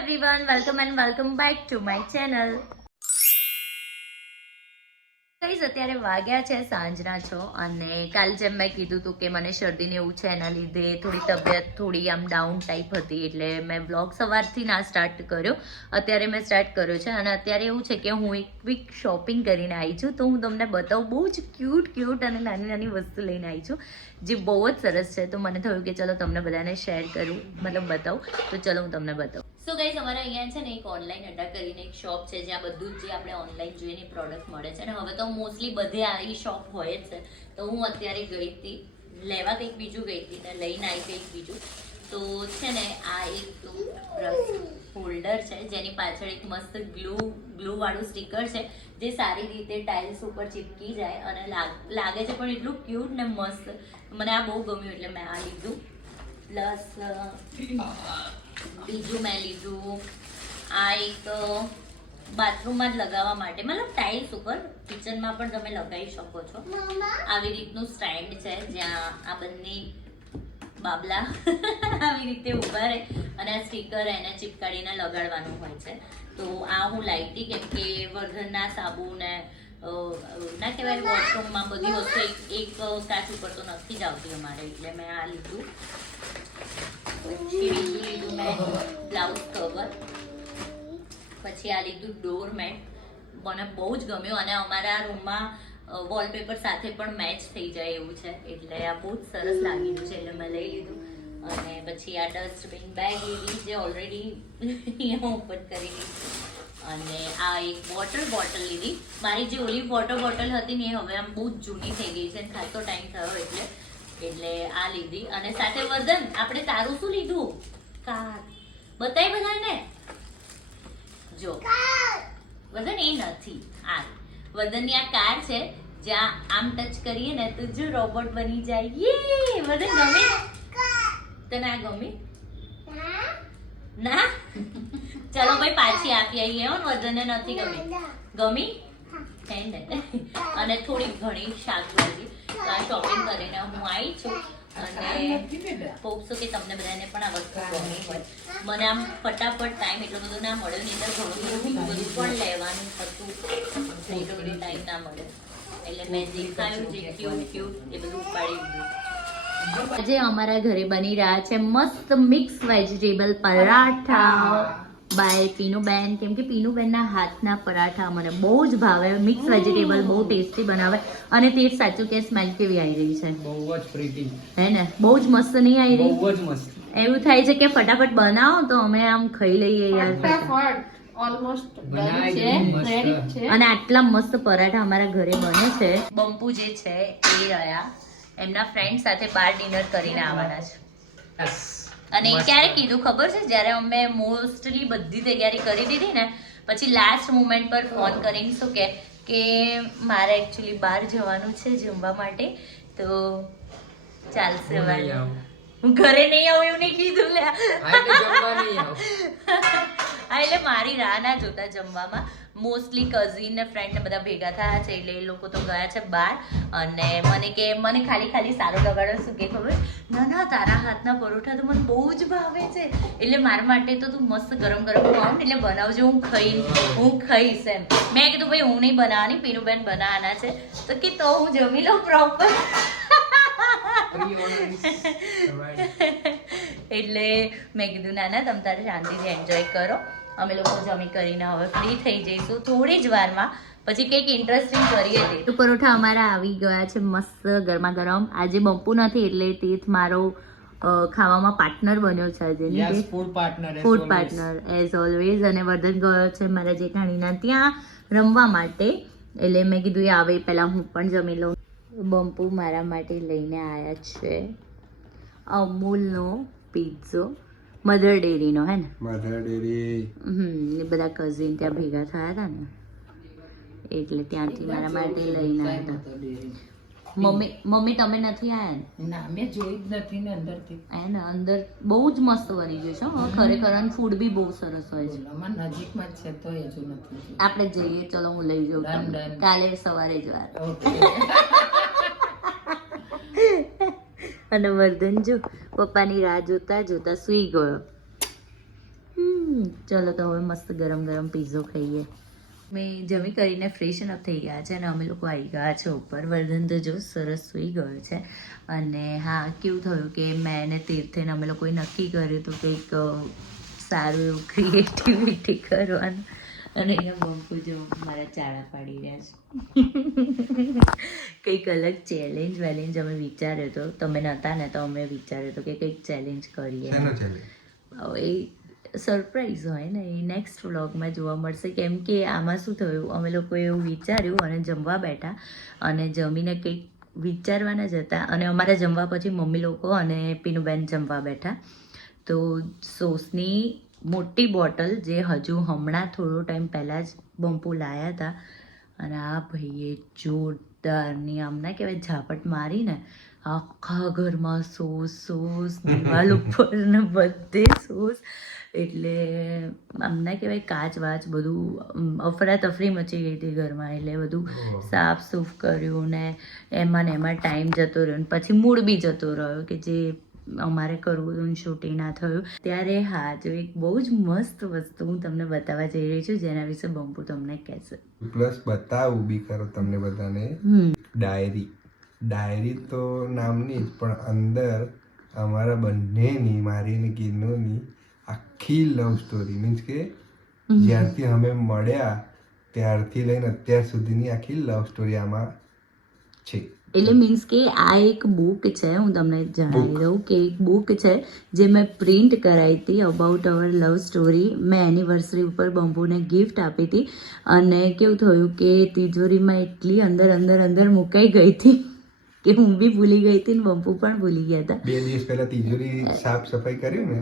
Everyone welcome and welcome back to my channel કઈશ અત્યારે વાગ્યા છે, સાંજના છો અને કાલ જેમ મેં કીધું હતું કે મને શરદીને એવું છે એના લીધે થોડી તબિયત થોડી આમ ડાઉન ટાઈપ હતી એટલે મેં બ્લોગ સવારથી ના સ્ટાર્ટ કર્યો. અત્યારે મેં સ્ટાર્ટ કર્યો છે અને અત્યારે એવું છે કે હું એક ક્વિક શોપિંગ કરીને આવી છું. તો હું તમને બતાવું, બહુ જ ક્યુટ ક્યુટ અને નાની નાની વસ્તુ લઈને આવી છું, જે બહુ જ સરસ છે. તો મને થયું કે ચલો તમને બધાને શેર કરું, મતલબ બતાવું. તો ચલો હું તમને બતાવું. સો ગાઈસ અમારા અહીંયા છે ને એક ઓનલાઈન અડ્ડા કરીને એક શોપ છે, જ્યાં બધું જ જે આપણે ઓનલાઈન જોઈને પ્રોડક્ટ મળે છે. અને હવે તો મોસ્ટલી બધે આવી શોપ હોય જ છે. તો હું અત્યારે ગઈ હતી, લેવા કંઈક બીજું ગઈ હતી ને લઈને આવી કંઈક બીજું. તો છે ને આ એક હોલ્ડર છે, જેની પાછળ એક મસ્ત ગ્લુ ગ્લુ વાળું સ્ટીકર છે, જે સારી રીતે ટાઇલ્સ ઉપર ચીપકી જાય અને લાગે છે પણ એટલું ક્યુટ ને મસ્ત. મને આ બહુ ગમ્યું એટલે મેં આ લીધું. પ્લસ બીજું મેં લીધું. આ એક બાથરૂમમાં જ લગાવવા માટે. મતલબ ટાઇલ્સ ઉપર કિચનમાં પણ તમે લગાવી શકો છો. આવી રીતનું સ્ટેન્ડ છે જ્યાં આ બંને બાબલા આવી રીતે ઊભા રહે અને આ સ્ટીકર એને ચીપકાડીને લગાડવાનું હોય છે. તો આ હું હતી કેમ કે વર્ધનના સાબુ ને ના કહેવાય વોશરૂમમાં બધી વસ્તુ એક એક કાચ ઉપર તો નથી જ આવતી અમારે. એટલે મેં આ લીધું. પછી લીધું મેં બ્લાઉઝ કવર પછી આ લીધું ડોર મેટ મને બહુ જ ગમ્યું અને અમારા રૂમમાં વોલપેપર સાથે પણ મેચ થઈ જાય એવું છે. એટલે આ બહુ જ સરસ લાગી છે, એટલે મેં લઈ લીધું. અને પછી આ ડસ્ટબિન બેગ એવી જે ઓલરેડી અહીંયા કરી લીધી. અને આ એક વોટર બોટલ લીધી. મારી જે ઓલી વોટર બોટલ હતી ને એ હવે આમ બહુ જૂની થઈ ગઈ છે ખાસો ટાઈમ થયો એટલે. એટલે આ લીધી અને સાથે વર્ધન, આપણે તારું શું લીધું? કાર બતાય બધાને? જો. વજન એ નથી. આ. વજનની આ કાર છે, જ્યાં આમ ટચ કરીએ ને તો જો રોબોટ બની જાય. યે વજન ગમે? તને આ ગમે? ના? ચલો ભાઈ, પાછી આપી આવીએ હો વજનને નથી ગમી. ગમી? હે. ને અને થોડી ઘણી શાકભાજી તો આ શોપિંગ કરીને હું આવી છું. અને હોપ છું કે તમને બધાને પણ આ વસ્તુ ગમી હોય. મને આમ ફટાફટ ટાઈમ એટલો બધો ના મળ્યો નહીં એટલે ઘણું બધું બધું પણ લેવાનું હતું. એટલો બધો ટાઈમ ના મળ્યો. એટલે મેં દેખાયું જે ક્યુટ ક્યુટ એ બધું ઉપાડી દીધું. આજે અમારા ઘરે બની રહ્યા છે મસ્ત mix vegetable paratha. By Pinuben કેમ કે પીનુબેનના હાથના પરાઠા મને બહુ જ ભાવે. મિક્સ વેજીટેબલ બહુ ટેસ્ટી બનાવે અને તે સાચું કે સ્મેલ કેવી આવી રહી છે. બહુ જ પ્રીટી હે ને? બહુ જ મસ્ત નહીં આવી રહી? બહુ જ મસ્ત. એવું થાય છે કે ફટાફટ બનાવો તો અમે આમ ખાઈ લઈએ યાર. ફટાફટ. ઓલમોસ્ટ છે. અને આટલા મસ્ત પરાઠા અમારા ઘરે બને છે. બંપુ જે છે એ રહ્યા. એમના ફ્રેન્ડ સાથે બાર ડિનર કરીને આવવાના છે. અને ક્યારે કીધું ખબર છે? જ્યારે અમે મોસ્ટલી બધી તૈયારી કરી દીધી ને પછી લાસ્ટ મુમેન્ટ પર ફોન કરીને શું કે કે મારે એકચ્યુઅલી બહાર જવાનું છે જમવા માટે તો ચાલશે. હું ઘરે નહીં આવું એવું નહીં કીધું લે હા એટલે મારી રાહ ના જોતા જમવામાં. મોસ્ટલી કઝિન ને ફ્રેન્ડ ને બધા ભેગા થયા છે એટલે એ લોકો તો ગયા છે બહાર. અને મને કે મને ખાલી ખાલી સારો લગાડો શું કે ખબર? ના ના તારા હાથના પરોઠા તો મને બહુ જ ભાવે છે. એટલે મારા માટે તો તું મસ્ત ગરમ ગરમ ખાવ ને એટલે બનાવજો હું ખાઈ હું ખાઈશ એમ. મેં કીધું ભાઈ હું નહીં બનાવવાની પીનુબેન બનાવવાના છે. તો કે તો હું જમી લઉં પ્રોપર એટલે મેં કીધું ના ના તમે તારે શાંતિથી એન્જોય કરો. અમે લોકો જમી કરીને હવે ફ્રી થઈ જઈશું. થોડી જ વારમાં પછી કંઈક ઇન્ટરેસ્ટિંગ કરીએ તે. તો પરોઠા અમારા આવી ગયા છે મસ્ત ગરમા ગરમ. આજે બમ્પુ નથી એટલે તીર્થ મારો ખાવામાં પાર્ટનર બન્યો છે આજે food food partner as always અને વર્ધન ગયો છે મારા જેઠાણીના ત્યાં રમવા માટે. એટલે મેં કીધું એ આવે પહેલાં હું પણ જમી લઉં. બમ્પુ મારા માટે લઈને આવ્યા છે અમૂલનો પિઝ્ઝો મધર ડેરીનો હે ને? મધર ડેરી હમ એ બધા કઝિન ત્યાં ભેગા થયા હતા ને. એટલે ત્યાંથી મારા માટે લઈને આવ્યા હતા. મમ્મી મમ્મી તમે નથી આયા ને? ના મેં જોઈ જ નથી ને અંદરથી. હે ને અંદર બહુ જ મસ્ત બની ગયું છે હો. ખરેખર અને ફૂડ બી બહુ સરસ હોય છે. અમાર નજીકમાં જ છે તો હજુ નથી આપણે જઈએ ચલો હું લઈ જાઉં તમને. કાલે સવારે જ વાર અને વર્ધન જો પપ્પાની રાહ જોતા જોતા સૂઈ ગયો. ચલો તો હવે મસ્ત ગરમ ગરમ પીઝો ખાઈએ. મેં જમી કરીને ફ્રેશ અપ થઈ ગયા છે અને અમે લોકો આવી ગયા છે ઉપર. વર્ધન તો જો સરસ સૂઈ ગયો છે. અને હા, કેવું થયું કે મેં અને તીર્થેને અમે લોકોએ નક્કી કર્યું હતું કંઈક સારું એવું ક્રિએટિવિટી કરવાનું. અને અહીંયા બંકુ જો મારા ચાળા પાડી રહ્યા છે. કંઈક અલગ ચેલેન્જ વેલેન્જ અમે વિચાર્યો હતો તમે નહોતા ને તો અમે વિચાર્યો હતો કે કંઈક ચેલેન્જ કરીએ. એ સરપ્રાઈઝ હોય ને એ નેક્સ્ટ વ્લોગમાં જોવા મળશે. કેમ કે આમાં શું થયું? અમે લોકોએ એવું વિચાર્યું અને જમવા બેઠા અને જમીને કંઈક વિચારવાના જ હતા. અને અમારા જમવા પછી મમ્મી લોકો અને પીનુબેન જમવા બેઠા. તો સોસની મોટી બોટલ જે હજુ હમણાં થોડો ટાઈમ પહેલાં જ બંપુ લાયા હતા. અને આ ભાઈએ જોરદારની આમ ના કહેવાય ઝાપટ મારીને આખા ઘરમાં સોસ સોસ દિવાલ ઉપર ને બધે સોસ. એટલે આમ ના કહેવાય કાચ વાચ બધું અફરાતફરી મચી ગઈ હતી ઘરમાં. એટલે બધું સાફ સૂફ કર્યું ને એમાં ને એમાં ટાઈમ જતો રહ્યો ને પછી મૂડ બી જતો રહ્યો કે જે અમારે કરવું હતું શૂટિંગ ના થયું. ત્યારે હા જો એક બહુ જ મસ્ત વસ્તુ હું તમને બતાવવા જઈ રહી છું જેના વિશે બંપુ તમને કહેશે. પ્લસ બતાવું બી કરો તમને બધાને. ડાયરી ડાયરી તો નામની જ પણ અંદર અમારા બંનેની મારી અને કિન્નુની આખી લવ સ્ટોરી મીન્સ કે જ્યારથી અમે મળ્યા ત્યારથી લઈને અત્યાર સુધીની આખી લવ સ્ટોરી આમાં છે. એટલે મીન્સ કે આ એક બુક છે હું તમને જણાવી દઉં કે એક બુક છે જે મેં પ્રિન્ટ કરાવી હતી અબાઉટ અવર લવ સ્ટોરી મેં એનિવર્સરી ઉપર બંબુને ગિફ્ટ આપી હતી અને કેવું થયું કે તિજોરીમાં એટલી અંદર અંદર અંદર મુકાઈ ગઈ હતી કે હું બી ભૂલી ગઈ હતી ને બંપુ પણ ભૂલી ગયા હતા. બે દિવસ પહેલા તિજોરી સાફ સફાઈ કરી ને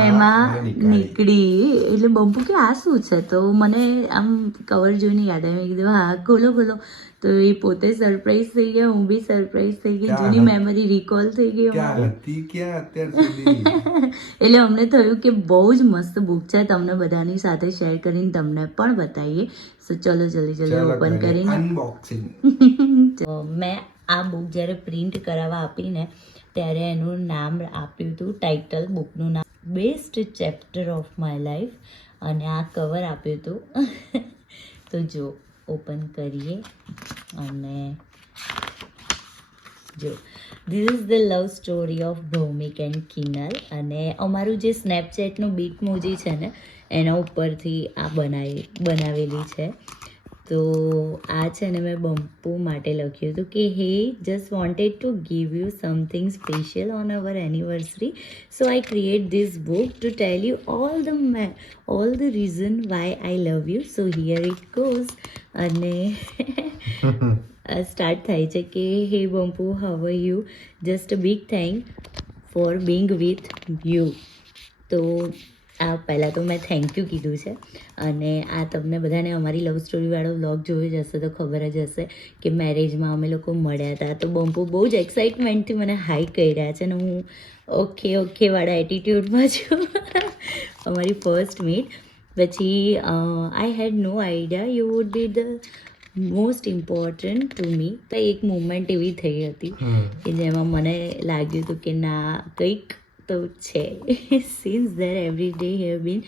એમાં નીકાળી. એટલે બંપુ કે આ શું છે? તો મને આમ કવર જોઈને યાદ આવી કીધું હા ખોલો ખોલો. તો એ પોતે સરપ્રાઈઝ થઈ ગયા હું બી સરપ્રાઈઝ થઈ ગઈ જૂની મેમરી રિકોલ થઈ ગઈ ક્યાં હતી? ક્યાં અત્યાર સુધી? એટલે અમને થયું કે બહુ જ મસ્ત બુક છે તમને બધાની સાથે શેર કરીને તમને પણ બતાવીએ. સો ચલો જલ્દી જલ્દી ઓપન કરીને. અનબોક્સિંગ મેં આ બુક જ્યારે પ્રિન્ટ કરાવવા આપીને ત્યારે એનું નામ આપ્યું હતું ટાઇટલ બુકનું નામ best chapter of my life અને આ કવર આપ્યું હતું. તો જો ઓપન કરીએ અને જો this is the love story of Bhaumik and Kinal અને અમારું જે સ્નેપચેટનું બીટ મોજી છે ને, એના ઉપરથી આ બનાવી બનાવેલી છે. તો આ છે ને મેં બમ્પુ માટે લખ્યું હતું કે hey just wanted to give you something special on our anniversary so I create this book to tell you all the may all the reason why I love you so here it goes અને start થાય છે કે hey Bumpu how you just big thank for being with you તો આ પહેલાં તો મેં thank you કીધું છે. અને આ તમને બધાને અમારી લવ સ્ટોરીવાળો બ્લોગ જોયો જ હશે તો ખબર જ હશે કે મેરેજમાં અમે લોકો મળ્યા હતા. તો બમ્પુ બહુ જ એક્સાઇટમેન્ટથી મને હાઈ કહી રહ્યા છે અને હું ઓકે ઓકે વાળા એટીટ્યૂડમાં છું. અમારી ફર્સ્ટ મીટ પછી I had no idea you would be the most important to me તો એક મુમેન્ટ એવી થઈ હતી કે જેમાં મને લાગ્યું હતું કે ના કંઈક તો છે. Since there every day have been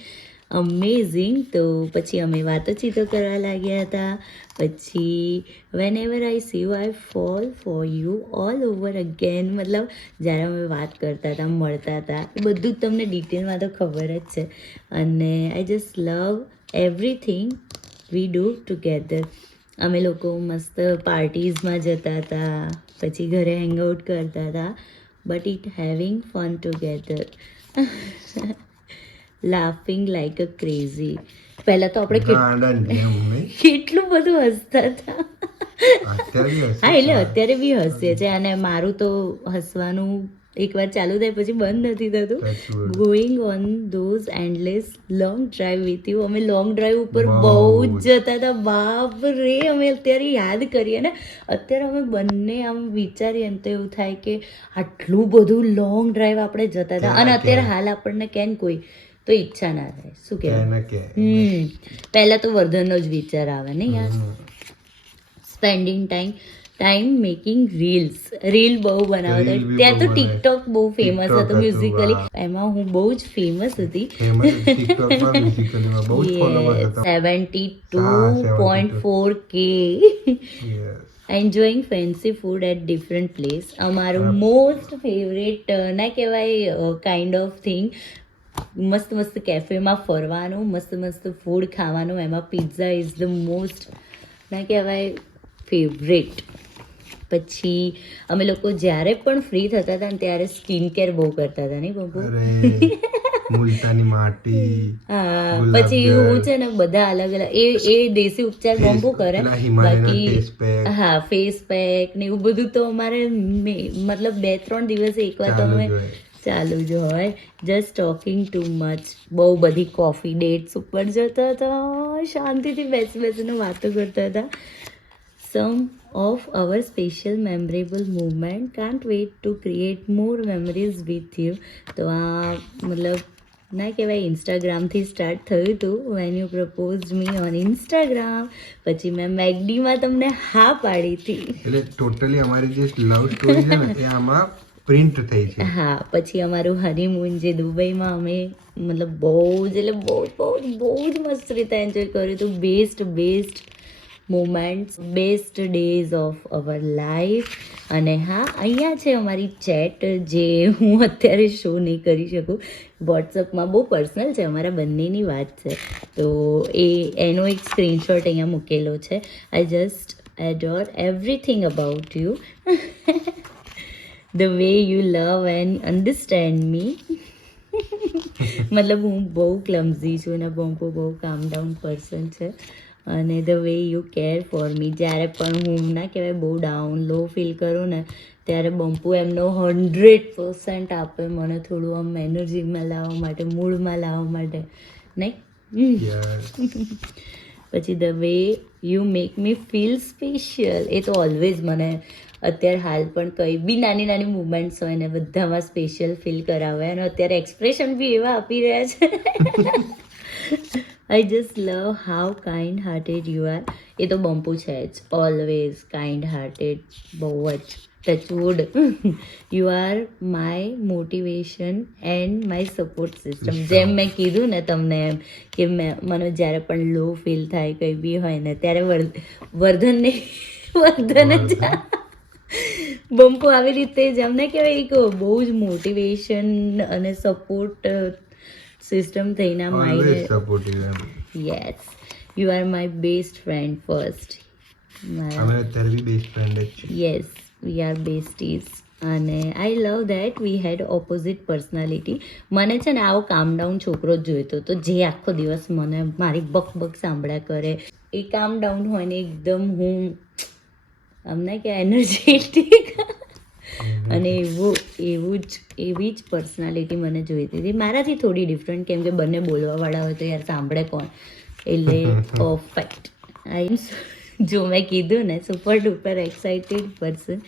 amazing તો પછી અમે વાતોચીતો કરવા લાગ્યા હતા. પછી whenever I see you I fall for you all over again મતલબ, જ્યારે અમે વાત કરતા હતા, મળતા હતા, એ બધું જ તમને ડિટેલમાં તો ખબર જ છે. અને I just love everything we do together અમે લોકો મસ્ત પાર્ટીઝમાં જતા હતા, પછી ઘરે હેંગઆઉટ કરતા હતા. But it having fun together. Laughing like a crazy પહેલા તો આપણે? કેટલું બધું હસતા હતા. હા એટલે અત્યારે બી હસીએ છે અને મારું તો હસવાનું એકવાર ચાલુ થાય પછી બંધ નથી થતું. Going on those endless long drive with you અમે લોંગ ડ્રાઈવ ઉપર બહુ જ. જતા હતા. બાપ રે અમે અત્યારે યાદ કરીએ ને અત્યારે અમે બંને આમ વિચારીએ ને તો એવું થાય કે આટલું બધું લોંગ ડ્રાઈવ આપણે જતા હતા. અને અત્યારે હાલ આપણને કેમ કોઈ તો ઈચ્છા ના થાય. શું કહેવાય? હમ. પહેલા તો વર્ધનનો જ વિચાર આવે ને યાર. Spending time time making reels reel બહુ બનાવતો. ત્યાં તો ટિકટોક બહુ ફેમસ હતો મ્યુઝિકલી એમાં હું બહુ જ ફેમસ હતી. Seventy two point four K. Enjoying fancy food at different place અમારું મોસ્ટ ફેવરેટ ના કહેવાય કાઇન્ડ ઓફ થિંગ મસ્ત મસ્ત કેફેમાં ફરવાનું મસ્ત મસ્ત ફૂડ ખાવાનું એમાં પિઝા ઇઝ ધ મોસ્ટ ના કહેવાય ફેવરેટ પછી અમે લોકો જ્યારે પણ ફ્રી થતા હતા ને ત્યારે સ્કિન કેર બહુ કરતા હતા નહીં બબુ મુલતાની માટી હા પછી. હું છે ને બધા અલગ અલગ. એ એ દેશી ઉપચાર બમ્બુ કરે. બાકી હા ફેસ પેક ને એવું બધું તો અમારે મતલબ બે ત્રણ દિવસે એકવાર તો અમે ચાલુ જ હોય. જસ્ટ ટોકિંગ ટુ મચ બહુ બધી કોફી ડેટ્સ ઉપર જતા હતા. શાંતિથી બેસી બેસીને વાતો કરતા હતા. Some of our special memorable moment. Can't wait to create more memories with you. તો આ મતલબ ના કહેવાય ઇન્સ્ટાગ્રામથી સ્ટાર્ટ થયું હતું when you propose me on Instagram પછી મેં મેગડીમાં તમને હા પાડી હતી એટલે ટોટલી અમારી જે લવ સ્ટોરી છે ને એ આમાં પ્રિન્ટ થઈ છે. હા પછી અમારું હનીમૂન જે દુબઈમાં અમે મતલબ બહુ જ એટલે બહુ બહુ બહુ જ મસ્ત રીતે એન્જોય કર્યું હતું best best moments best days of our life અને હા, અહીંયા છે અમારી ચેટ જે હું અત્યારે શો નહીં કરી શકું. વોટ્સઅપમાં બહુ પર્સનલ છે, અમારા બંનેની વાત છે. તો એ, એનો એક સ્ક્રીનશોટ અહીંયા મૂકેલો છે. I just adore everything about you the way you love and understand me મતલબ હું બહુ ક્લમઝી છું અને બહુ બહુ કામ ડાઉન પર્સન છે. અને the way you care for me જ્યારે પણ હું ના કહેવાય બહુ ડાઉન લો ફીલ કરું ને ત્યારે બમ્પુ એમનો હંડ્રેડ પર્સન્ટ આપે મને થોડું આમ એનર્જીમાં લાવવા માટે મૂડમાં લાવવા માટે. નહીં? પછી the way you make me feel special એ તો ઓલવેઝ મને અત્યારે હાલ પણ કંઈ બી નાની નાની મુમેન્ટ્સ હોય ને બધામાં સ્પેશિયલ ફીલ કરાવે. અને અત્યારે એક્સપ્રેશન બી એવા આપી રહ્યા છે. I just love how kind hearted you are એ તો બમ્પુ છે જ. ઓલવેઝ કાઇન્ડ હાર્ટેડ બહુ જ. Touchwood you are my motivation and my support system જેમ મેં કીધું ને તમને એમ કે મેં મને જ્યારે પણ લો ફીલ થાય કંઈ બી હોય ને ત્યારે વર- વર્ધનને વર્ધન જ બમ્પુ આવી રીતે જ અમને કહેવાય એક બહુ જ મોટિવેશન અને સપોર્ટ સિસ્ટમ થઈને માય એમ. Yes you are my best friend first અમે અત્યારે બી બેસ્ટ ફ્રેન્ડ જ છીએ yes we are besties and I love that we had opposite personality મને છે ને આવો કામ ડાઉન છોકરો જ જોઈતો તો જે આખો દિવસ મને મારી બક બક સાંભળ્યા કરે. એ કામ ડાઉન હોય ને એકદમ હું અમને કે એનર્જેટિક અને એવું એવું જ એવી જ પર્સનાલિટી મને જોઈતી હતી. મારાથી થોડી ડિફરન્ટ કેમ કે બંને બોલવાવાળા હોય તો યાર સાંભળે કોણ? એટલે પરફેક્ટ આઈ જો મેં કીધું ને સુપર ડુપર એક્સાઇટેડ પર્સન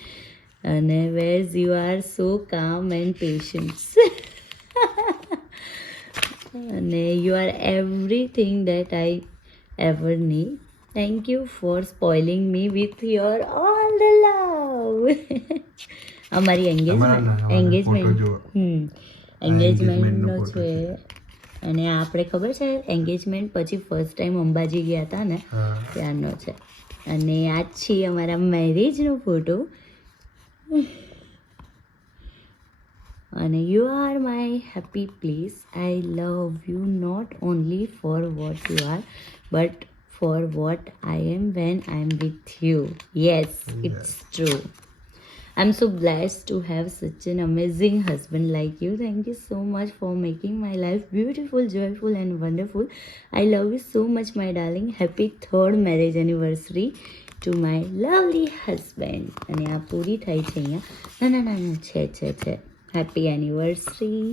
અને always you are so calm and patience અને you are everything that I ever need thank you for spoiling me with your all the love અમારી એન્ગેજમેન્ટ એન્ગેજમેન્ટ હમ. એન્ગેજમેન્ટનો છે. અને આપણે ખબર છે એન્ગેજમેન્ટ પછી first time Ambaji ગયા હતા ને ત્યારનો છે. અને આ છે અમારા મેરેજનો ફોટો અને you are my happy place I love you not only for what you are but for what I am when I am with you yes it's true I'm so blessed to have such an amazing husband like you. Thank you so much for making my life beautiful, joyful, and wonderful. I love you so much, my darling. Happy third marriage anniversary to my lovely husband. અને આ પૂરી થઈ છે અહીંયા ના ના ના છે છે છે હેપી એનિવર્સરી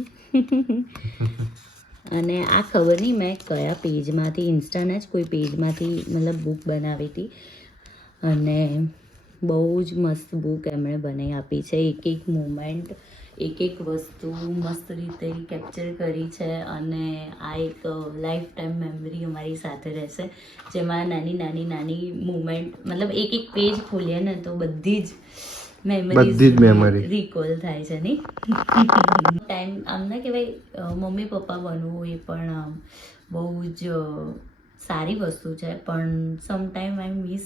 અને આ ખબર નહીં મેં કયા પેજમાંથી ઇન્સ્ટાના જ કોઈ પેજમાંથી મતલબ બુક બનાવી હતી અને બહુ જ મસ્ત બુક એમણે બનાવી આપી છે. એક એક મુમેન્ટ એક એક વસ્તુ મસ્ત રીતે કેપ્ચર કરી છે અને આ એક લાઈફ ટાઈમ મેમરી અમારી સાથે રહેશે. જેમાં નાની નાની નાની મુમેન્ટ મતલબ એક એક પેજ ખોલીએ ને તો બધી જ બધી જ મેમરી રિકોલ થાય છે નહીં? ટાઈમ આમ ના કહેવાય મમ્મી પપ્પા બનવું એ પણ બહુ જ સારી વસ્તુ છે. પણ some time I miss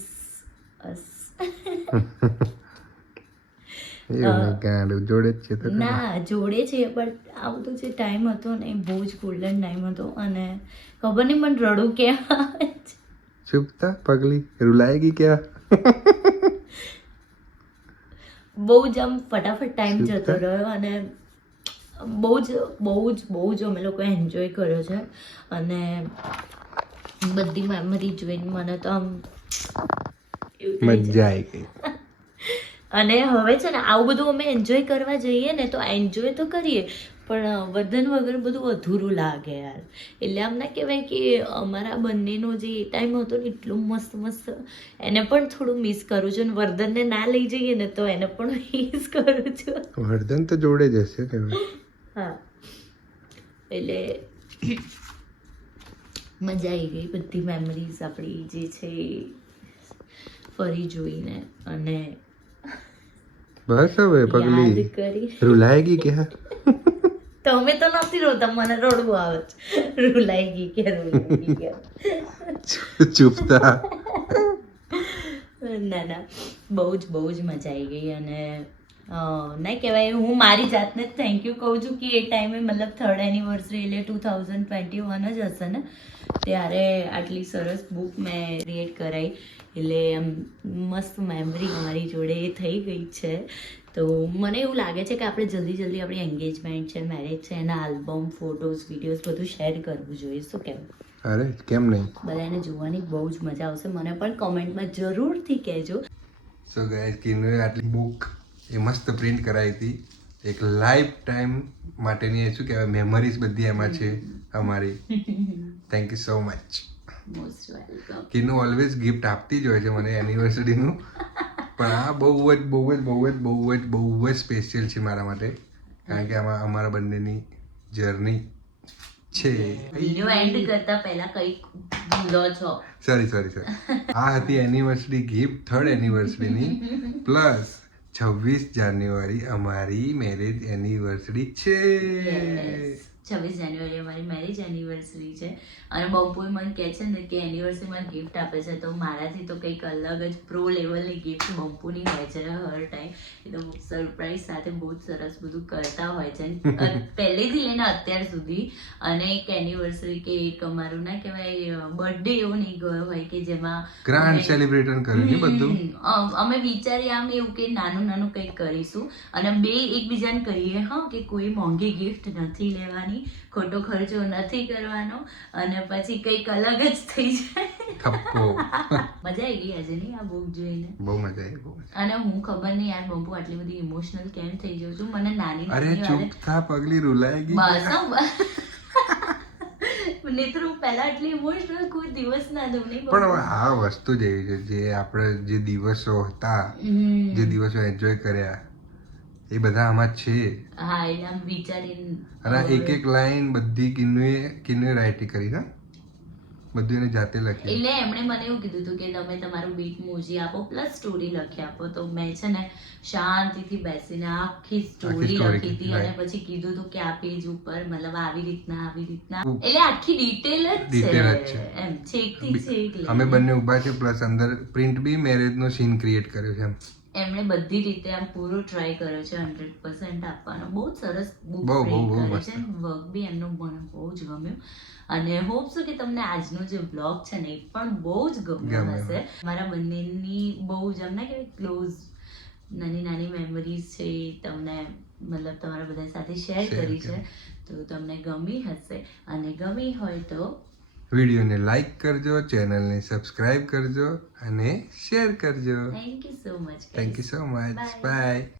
us એવું જોડે જ છે તો ના જોડે છે જે ટાઈમ હતો ને એ બહુ જ ગોલ્ડન ટાઈમ હતો અને ખબર નહીં મને રડું કેમ આવે છે. ચૂપ થા ક્યાં બહુ જ આમ ફટાફટ ટાઈમ જતો રહ્યો અને બહુ જ બહુ જ બહુ જ અમે લોકો એન્જોય કર્યો છે અને બધી મેમરી જોઈને મને તો આમ. મજા આવી ગઈ. અને હવે છે ને આવું બધું અમે એન્જોય કરવા જઈએ ને તો એન્જોય તો કરીએ પણ વર્ધન વગર બધું અધૂરું લાગે યાર. એટલે આમ ના કહેવાય કે અમારા બંનેનો જે ટાઈમ હતો ને એટલો મસ્ત મસ્ત એને પણ થોડું મિસ કરું છું અને વર્ધનને ના લઈ જઈએ ને તો એને પણ મિસ કરું છું. વર્ધન તો જોડે જ હશે હા. એટલે મજા આવી ગઈ બધી મેમરીઝ આપણી જે છે એ. ફરી જોઈને અને બસ હવે પગલી કરી. ગઈ ક્યાં તમે તો નથી રોતા મને રડવું આવે છે. રૂલાઈ ગઈ કે રૂલાઈ ગઈ કે ચૂપ ના ના. બહુ જ બહુ જ મજા આવી ગઈ અને અ, ના કહેવાય હું મારી જાતને જ થેન્ક યુ કહું છું કે એ ટાઈમે મતલબ થર્ડ એનિવર્સરી એટલે ટુ થાઉઝન્ડ ટ્વેન્ટી વન જ હશે ને? ત્યારે આટલી સરસ બુક મેં ક્રિએટ કરાવી એટલે એમ મસ્ત મેમરી અમારી જોડે થઈ ગઈ છે. તો મને એવું લાગે છે કે આપણે જલ્દી જલ્દી આપણી એન્ગેજમેન્ટ છે મેરેજ છે એના આલ્બમ ફોટોઝ વિડીયોઝ બધું શેર કરવું જોઈએ. શું કહેવું અરે કેમ નહીં? બધાને જોવાની બહુ જ મજા આવશે. મને પણ કોમેન્ટમાં જરૂરથી કહેજો. સો ગાઈસ કિનુએ આટલી બુક એ મસ્ત પ્રિન્ટ કરાવી હતી. એક લાઈફ ટાઈમ માટેની એ શું કહેવાય મેમરીઝ બધી એમાં છે અમારી. Thank you so much Kinu always gift આપતી જ હોય છે મને એનિવર્સરીનું પણ આ બહુ જ બહુ જ બહુ જ બહુ જ બહુ જ સ્પેશિયલ છે મારા માટે. કારણ કે આમાં અમારા બંનેની જર્ની છે. વિડિયો એન્ડ કરતા પહેલા કંઈક ભૂલો છો. સોરી સોરી સોરી આ હતી એનિવર્સરી ગિફ્ટ થર્ડ એનિવર્સરીની પ્લસ છવ્વીસ જાન્યુઆરી અમારી મેરેજ એનિવર્સરી છે. છવ્વીસ જાન્યુઆરી અમારી મેરેજ એનિવર્સરી છે. અને બપોર મને કહે છે ને કે એનિવર્સરીમાં ગિફ્ટ આપે છે. તો મારાથી તો કંઈક અલગ જ પ્રો લેવલની ગિફ્ટ બંપુની હોય છે હર ટાઈમ એ તો સરપ્રાઈઝ સાથે બહુ જ સરસ બધું કરતા હોય છે. પહેલેથી લઈને અત્યાર સુધી. અને એક એનિવર્સરી કે એક અમારું ના કહેવાય બર્થડે એવો નહીં ગયો હોય કે જેમાં ગ્રાન્ડ સેલિબ્રેશન કર્યું બધું? અમે વિચારીએ આમ એવું કે નાનું નાનું કંઈક કરીશું. અને બે એકબીજાને કહીએ હા કે કોઈ મોંઘી ગિફ્ટ નથી લેવાની. ખોટો ખર્ચો નથી કરવાનો અને પછી કંઈક અલગ જ થઈ જાય. મજા આવી ગઈ આજે નહીં આ બુક જોઈને? બહુ મજા આવી બહુ અને હું ખબર નહીં યાર બહુ આટલી બધી ઇમોશનલ કેમ થઈ જાઉં છું? મને નાની અરે ચૂપ થા પગલી રૂલાઈ ગઈ. બસ પહેલા આટલી ઇમોશનલ કોઈ દિવસ ના દઉં નહીં પણ આ વસ્તુ જ એવી છે જે આપણે જે દિવસો હતા જે દિવસો એન્જોય કર્યા એ બધા આમાં છે. હા એટલે આમ વિચારીને અને એક એક લાઈન બધી કિન્નુએ કિન્નુએ રાઇટિંગ કરી ના? બધું એને જાતે લખી. એટલે એમણે મને એવું કીધું હતું કે તમે તમારું બીટ મોજી આપો પ્લસ સ્ટોરી લખી આપો. તો મેં છે ને શાંતિથી બેસીને આખી સ્ટોરી લખી હતી અને પછી કીધું હતું કે આ પેજ ઉપર મતલબ આવી રીતના આવી રીતના. એટલે આખી ડિટેલ જ છે. એમ છેકથી છેક. અમે બંને ઊભા છે પ્લસ અંદર પ્રિન્ટ બી મેરેજ નો સીન ક્રિએટ કર્યો છે એમ. એમણે બધી રીતે આમ પૂરો ટ્રાય કર્યો છે હંડ્રેડ પર્સન્ટ આપવાનો. બહુ સરસ બુક કરે છે. વર્ક બી એમનું મને બહુ જ ગમ્યું. અને હોપ છું કે તમને આજનો જે બ્લોગ છે ને એ પણ બહુ જ ગમ્યો. હશે. મારા બંનેની બહુ જ આમ ને કે ક્લોઝ નાની નાની મેમરીઝ છે એ તમને મતલબ તમારા બધા સાથે શેર કરી છે. તો તમને ગમી હશે. અને ગમી હોય તો વિડીયોને લાઈક કરજો ચેનલને સબસ્ક્રાઇબ કરજો અને શેર કરજો. Thank you so much thank you so much bye